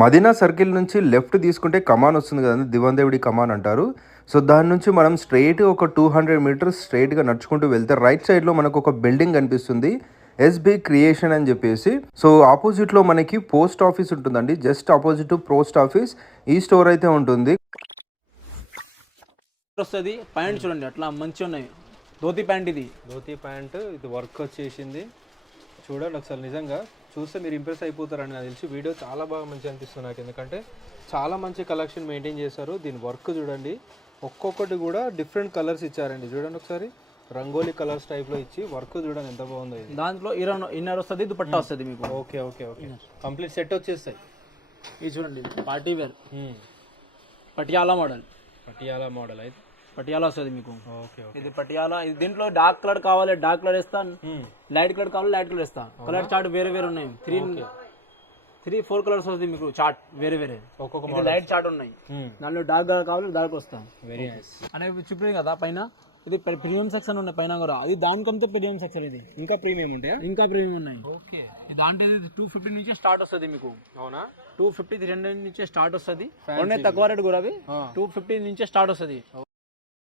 Madina circle నుంచి left తీసుకుంటే కమాన్ వస్తుంది కదండి, దివందేవుడి కమాన్ అంటారు. సో దాని నుంచి మనం స్ట్రైట్ ఒక 200 మీటర్స్ స్ట్రైట్గా నడుచుకుంటూ వెళ్తే రైట్ సైడ్లో మనకు ఒక బిల్డింగ్ కనిపిస్తుంది, ఎస్బి క్రియేషన్ అని చెప్పేసి. సో ఆపోజిట్లో మనకి పోస్ట్ ఆఫీస్ ఉంటుందండి, జస్ట్ ఆపోజిట్ పోస్ట్ ఆఫీస్ ఈ స్టోర్ అయితే ఉంటుంది. వస్తుంది ప్యాంట్ చూడండి అట్లా మంచిగా ఉన్నాయి. ధోతి ప్యాంట్ ఇది, ధోతి ప్యాంట్ ఇది వర్క్ వచ్చేసింది. చూడండి ఒకసారి, నిజంగా చూస్తే మీరు ఇంప్రెస్ అయిపోతారని నాకు తెలిసి. వీడియో చాలా బాగా మంచిగా అనిపిస్తుంది నాకు, ఎందుకంటే చాలా మంచి కలెక్షన్ మెయింటైన్ చేశారు. దీని వర్క్ చూడండి, ఒక్కొక్కటి కూడా డిఫరెంట్ కలర్స్ ఇచ్చారండి. చూడండి ఒకసారి, రంగోలీ కలర్స్ టైప్లో ఇచ్చి వర్క్ చూడండి ఎంత బాగుందో ఇది. దాంట్లో ఇన్నర్ వస్తుంది, దుపట్టా వస్తుంది మీకు. Okay okay okay, complete set వచ్చేస్తాయి. ఇది చూడండి party wear Patiala model. Patiala model అయితే పటియాలా వస్తుంది మీకు. ఓకే ఓకే, ఇది పటియాలా. ఇది దీంట్లో డార్క్ కలర్ కావాలి డార్క్ కలర్ ఇస్తాను, లైట్ కలర్ కావాలి లైట్ కలర్ ఇస్తాను. కలర్ చార్ట్ వేరే వేరే ఉన్నాయి, 3-4 కలర్స్ వస్తుంది మీకు చార్ట్ వేరే వేరే. ఒక్కొక్క లైట్ చార్ట్ ఉన్నాయి, దాంట్లో డార్క్ కలర్ కావాలి డార్క్ వస్తాం. Very nice. అనేవి చూపించాయి కదా పైన, ఇది ప్రీమియం సెక్షన్ ఉన్నాయి పైన కూడా. అది దానికంటే ప్రీమియం సెక్షన్, ఇది ఇంకా ప్రీమియం ఉంటాయా? ఇంకా ప్రీమియం ఉన్నాయి. ఓకే, దాంట్లో 250 నుంచి స్టార్ట్ వస్తుంది మీకు. అవునా? 250 200 నుంచే స్టార్ట్ వస్తుంది. తక్కువ రేట్ కూడా అవి 250 నుంచే స్టార్ట్ వస్తుంది.